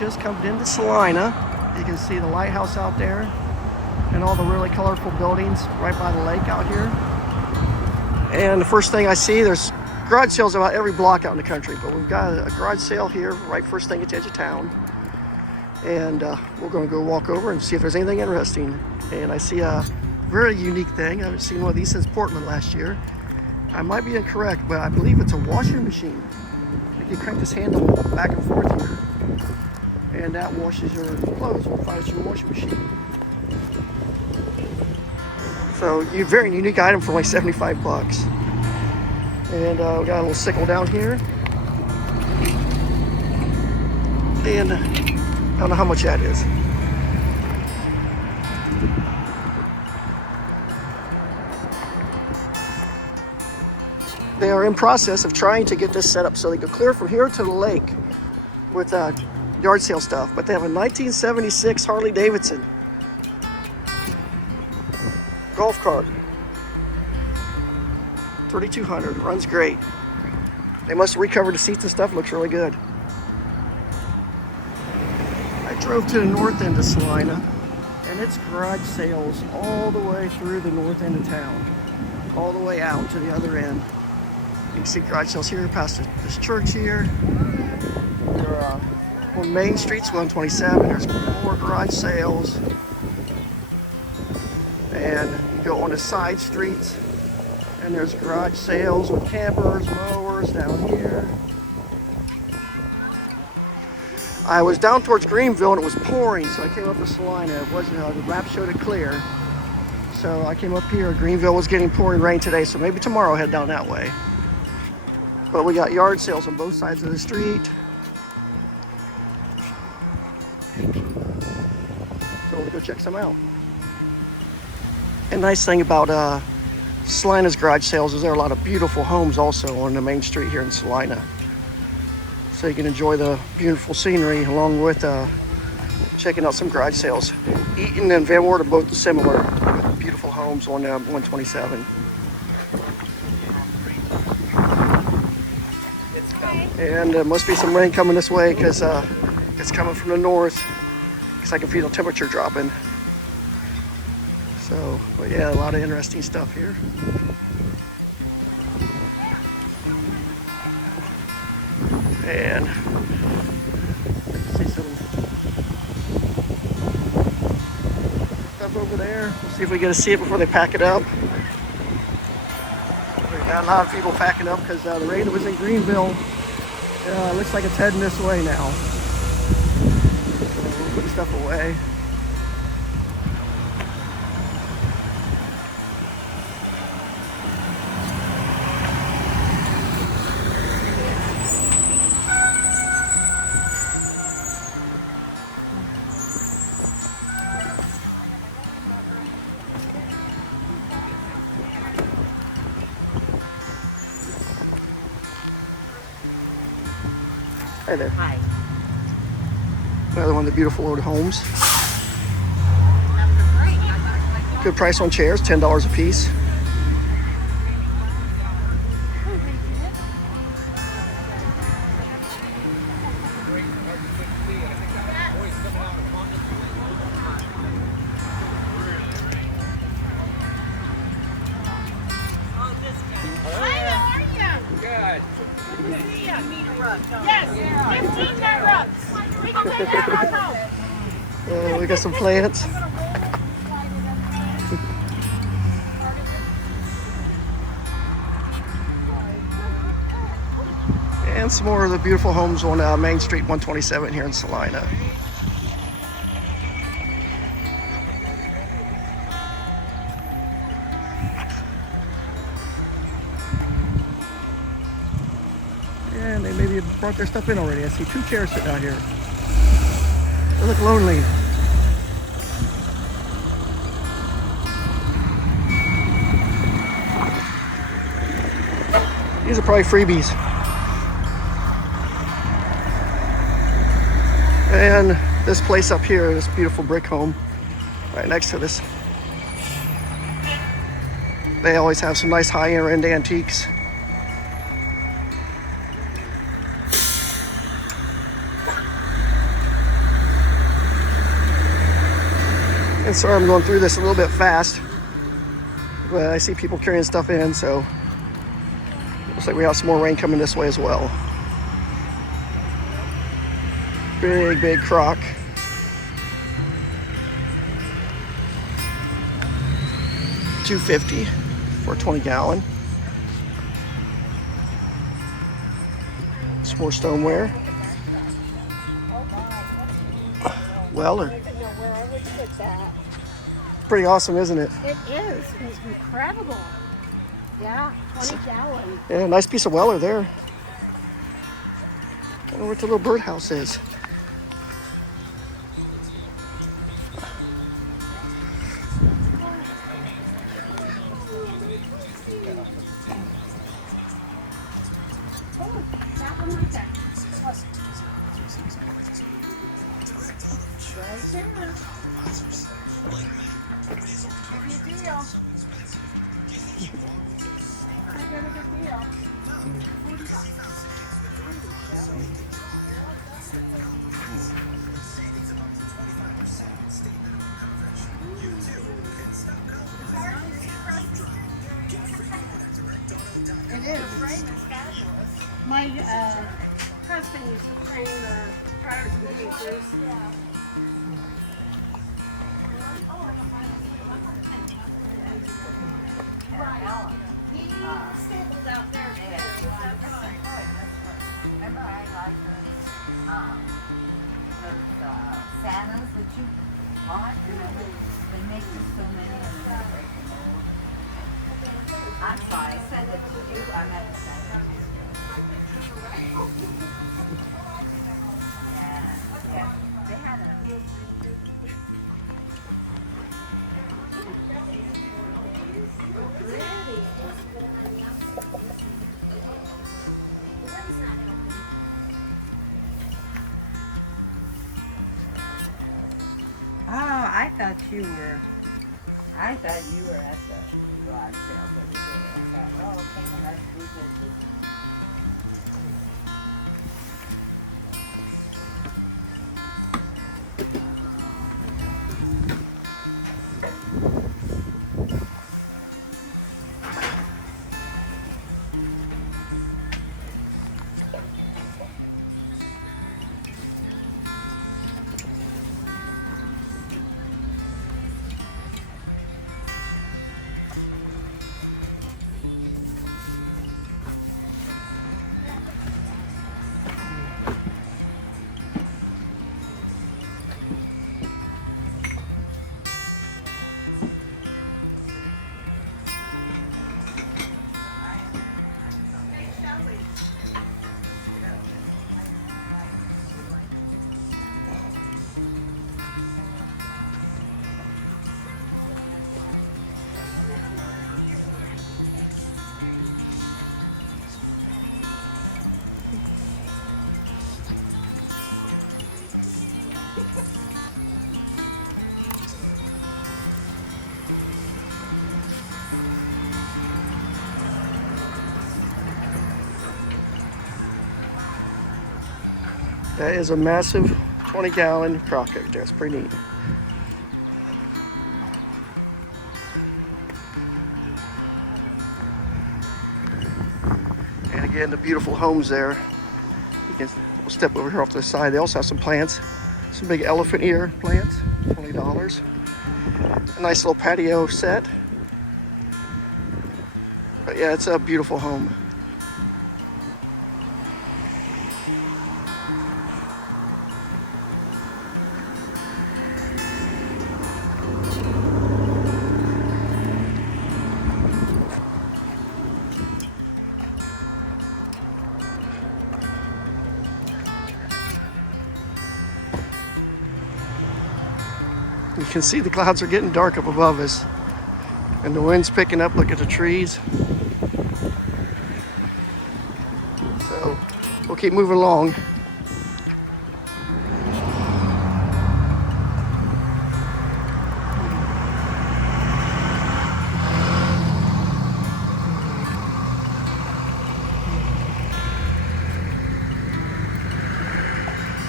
just come into Celina. You can see the lighthouse out there and all the really colorful buildings right by the lake out here. And the first thing I see, there's garage sales about every block out in the country, but we've got a garage sale here right first thing at the edge of town. And we're going to go walk over and see if there's anything interesting. And I see a very unique thing. I haven't seen one of these since Portland last year. I might be incorrect, but I believe it's a washing machine. You crank this handle back and forth here, and that washes your clothes or fires your washing machine. So, very unique item for like 75 bucks. And we got a little sickle down here. And I don't know how much that is. They are in process of trying to get this set up so they go clear from here to the lake with yard sale stuff. But they have a 1976 Harley Davidson golf cart. 3,200, runs great. They must have recovered the seats and stuff, looks really good. I drove to the north end of Celina, and it's garage sales all the way through the north end of town, all the way out to the other end. You can see garage sales here past this church here. They're on Main Street's 127. There's more garage sales. And you go on the side streets, and there's garage sales with campers, mowers down here. I was down towards Greenville and it was pouring, so I came up to Celina. It wasn't, the map showed it clear. So I came up here. Greenville was getting pouring rain today, so maybe tomorrow I'll head down that way. But we got yard sales on both sides of the street. So we'll go check some out. And nice thing about Celina's garage sales is there are a lot of beautiful homes also on the main street here in Celina. So you can enjoy the beautiful scenery along with checking out some garage sales. Eaton and Van Wert are both similar with beautiful homes on 127. And there must be some rain coming this way because it's coming from the north because I can feel the temperature dropping. So, but yeah, a lot of interesting stuff here. And see some stuff over there. We'll see if we get to see it before they pack it up. We got a lot of people packing up because the rain that was in Greenville looks like it's heading this way now. So we'll put the stuff away. Hey there. Hi. Another one of the beautiful old homes. Good price on chairs, $10 a piece. We got some plants. And some more of the beautiful homes on Main Street 127 here in Celina. And they maybe brought their stuff in already. I see 2 chairs sitting out here. They look lonely. These are probably freebies. And this place up here, this beautiful brick home, right next to this. They always have some nice high-end antiques. And sorry I'm going through this a little bit fast, but I see people carrying stuff in, so looks like we have some more rain coming this way as well. Big crock. $2.50 for a 20-gallon. Some more stoneware. Weller. Pretty awesome, isn't it? It is. It's incredible. Yeah, 20-gallon. Yeah, nice piece of Weller there. I don't know what the little birdhouse is. It is. My husband used to train the truckers and teachers. He stapled out there. Remember, I like those Santas that you bought. Remember, they make just so many and they break the mold. I'm sorry, I said that to you. I meant to say that to you. Yeah. They had a. Oh, I thought you were at the garage sale for the day. I thought, oh, okay, well, let's do this. That is a massive 20-gallon crock right there. It's pretty neat. And again, the beautiful homes there. We'll step over here off to the side. They also have some plants. Some big elephant ear plants, $20. A nice little patio set. But yeah, it's a beautiful home. You can see the clouds are getting dark up above us. And the wind's picking up. Look at the trees. So we'll keep moving along.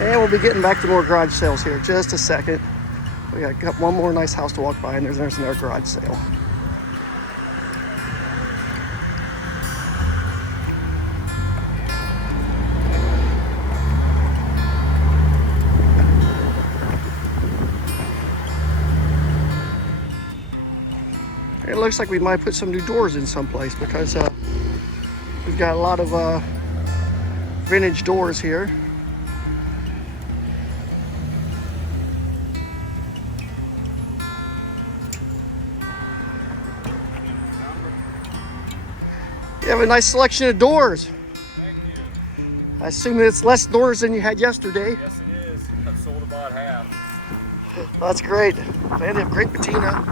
And we'll be getting back to more garage sales here in just a second. We got one more nice house to walk by, and there's another garage sale. It looks like we might put some new doors in someplace because we've got a lot of vintage doors here. You have a nice selection of doors. Thank you. I assume it's less doors than you had yesterday. Yes, it is. I've sold about half. That's great. They have great patina.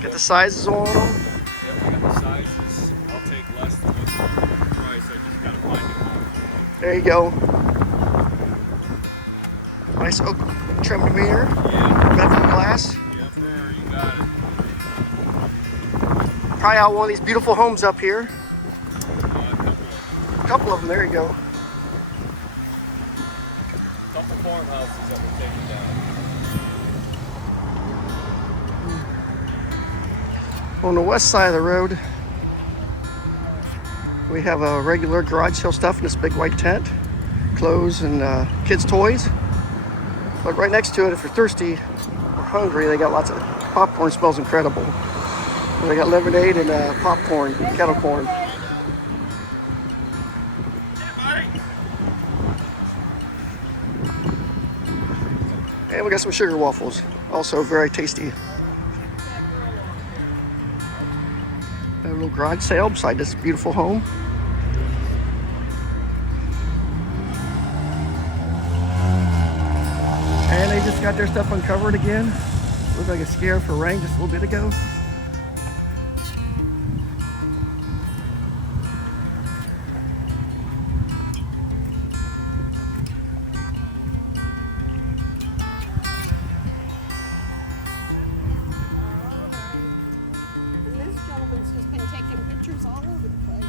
Get the sizes on them. Yep, I got the sizes. I'll take less than what's on the price. I just gotta find it more. There you go. Nice oak trimmed mirror. Yeah. Bevel glass. Yep, you got it. Probably out one of these beautiful homes up here. A A couple of them. There you go. couple farmhouses that we're taking down. On the west side of the road, we have a regular garage sale stuff in this big white tent, clothes and kids' toys. But right next to it, if you're thirsty or hungry, they got lots of popcorn. Smells incredible. They got lemonade and popcorn, kettle corn. And we got some sugar waffles, also very tasty. A little garage sale beside this beautiful home. And they just got their stuff uncovered again. Looked like a scare for rain just a little bit ago. And this gentleman's just been taking pictures all over the place.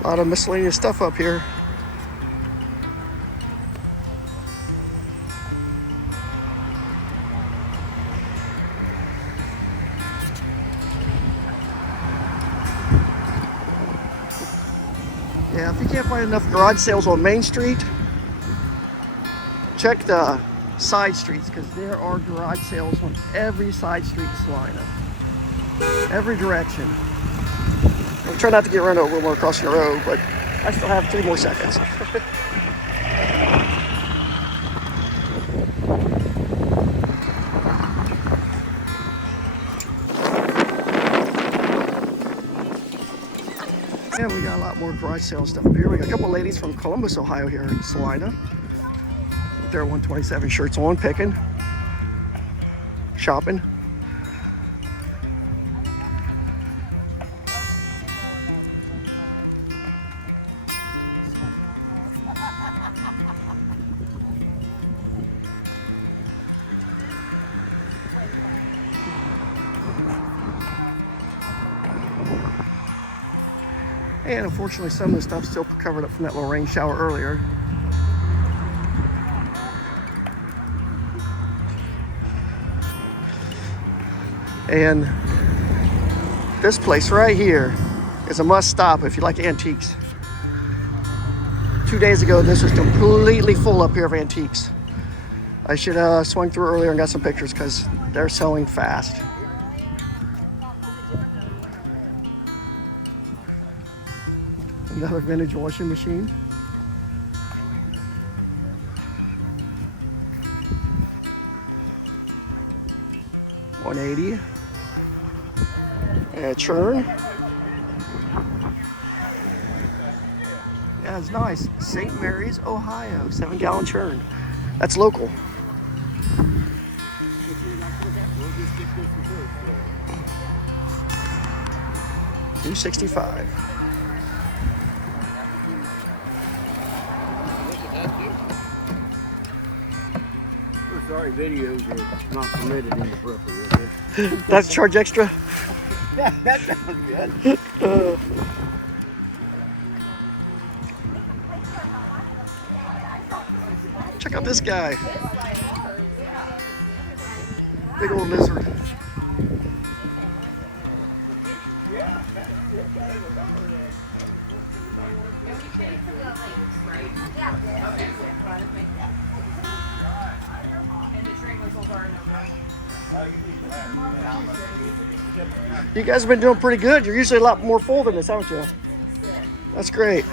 A lot of miscellaneous stuff up here. Yeah, if you can't find enough garage sales on Main Street, check the side streets because there are garage sales on every side street in Celina. Every direction. I'll try not to get run over when we're crossing the road, but I still have 3 more seconds. Yeah, we got a lot more garage sale stuff up here. We got a couple ladies from Columbus, Ohio here in Celina. With their 127 shirts on, picking, shopping. And unfortunately, some of the stuff's still covered up from that little rain shower earlier. And this place right here is a must stop if you like antiques. 2 days ago, this was completely full up here of antiques. I should have swung through earlier and got some pictures because they're selling fast. Another vintage washing machine. $180. And a churn. Yeah, it's nice. St. Mary's, Ohio, 7-gallon churn. That's local. $265. sorry, videos are not permitted in the periphery, okay? That's charge extra. Yeah, that sounds good. Check out this guy. Big old lizard. You guys have been doing pretty good. You're usually a lot more full than this, haven't you? That's great.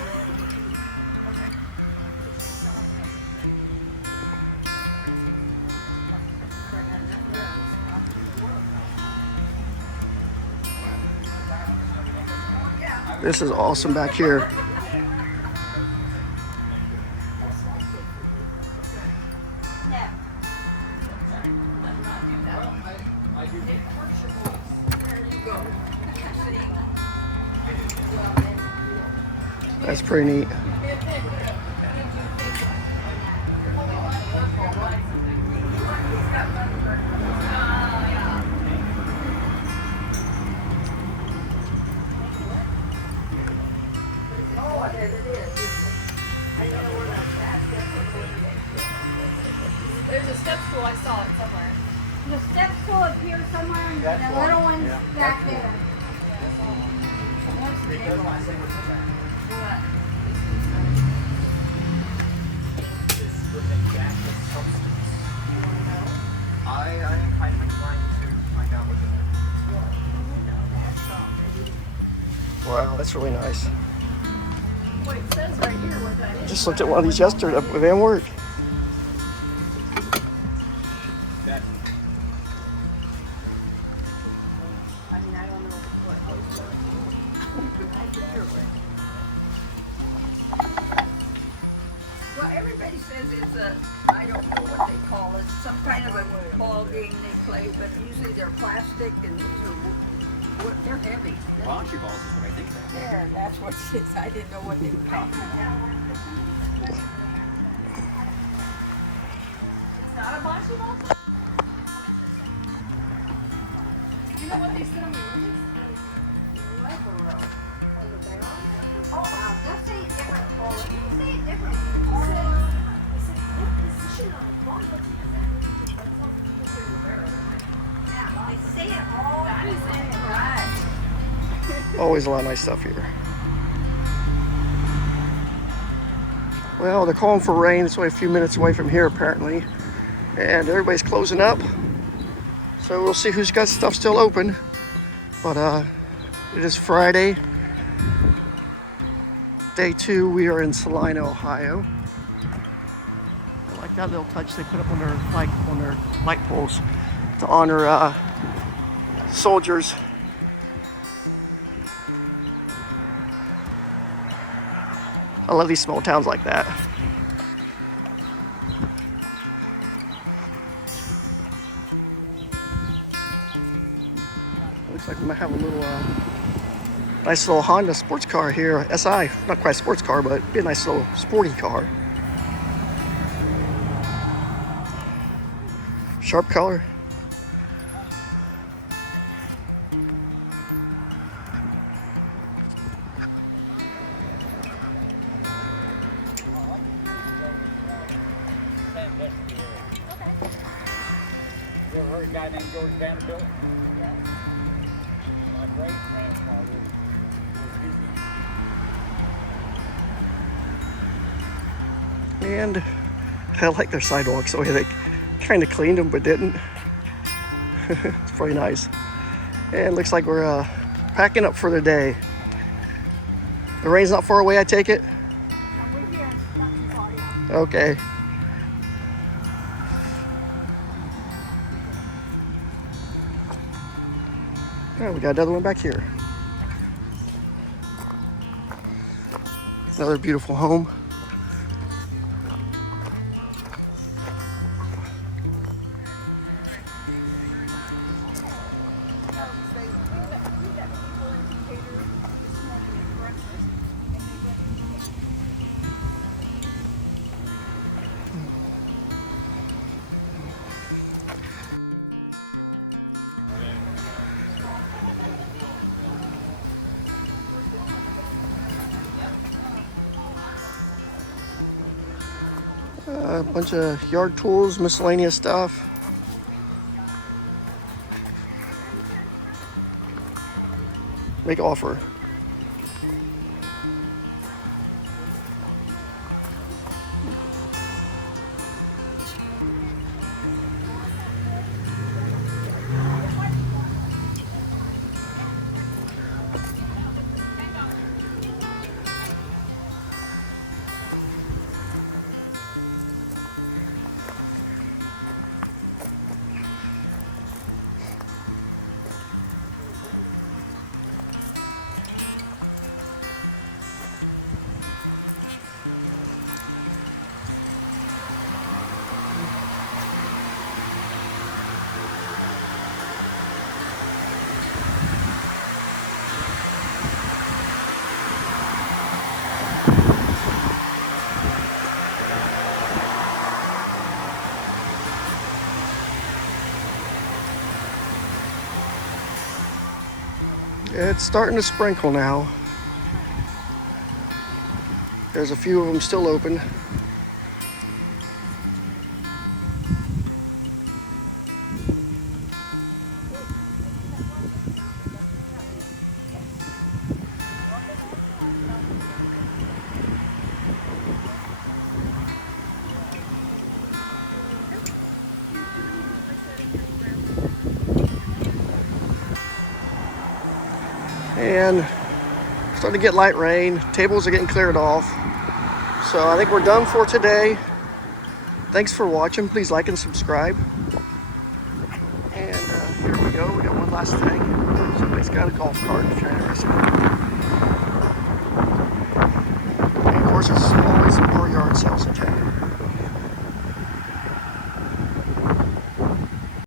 This is awesome back here. That's pretty neat. There's a step stool, I saw it somewhere. The step stool up here somewhere, and the little one's back there. That's the big one. I am kind of inclined to find out what's in there. Wow, that's really nice. Well, it says right here what that is. Just looked at one of these yesterday up with Van Wert. I mean, I don't know what Well, everybody says it's a, I don't know what they call it, some kind of a ball game they play, but usually they're plastic and these are, they're heavy. Bocce balls is what I think they are. There, that's what it is. I didn't know what they were talking about. It's not a bocce ball? You know what they said on the movies? Oh, wow, they'll say it different. Oh, you say it different. Yeah, they say it all. That is incorrect. Always a lot of nice stuff here. Well, they're calling for rain. It's only a few minutes away from here, apparently. And everybody's closing up. So we'll see who's got stuff still open. But it is Friday. Day 2, we are in Celina, Ohio. I like that little touch they put up on their light poles to honor soldiers. I love these small towns like that. Looks like we might have a little nice little Honda sports car here, SI. Not quite a sports car, but it'd be a nice little sporty car. Sharp color. You ever heard of a guy named George Vanderbilt? My great grandfather was his. And I like their sidewalks, the way they kind of cleaned them but didn't. It's pretty nice. And looks like we're packing up for the day. The rain's not far away, I take it? We're here, not too far yet. Okay. Oh, we got another one back here. Another beautiful home. A bunch of yard tools, miscellaneous stuff. Make offer. It's starting to sprinkle now. There's a few of them still open. And starting to get light rain. Tables are getting cleared off. So I think we're done for today. Thanks for watching. Please like and subscribe. And here we go. We got one last thing. Somebody's got a golf cart if you're interested. And of course, there's always more yard sales in January.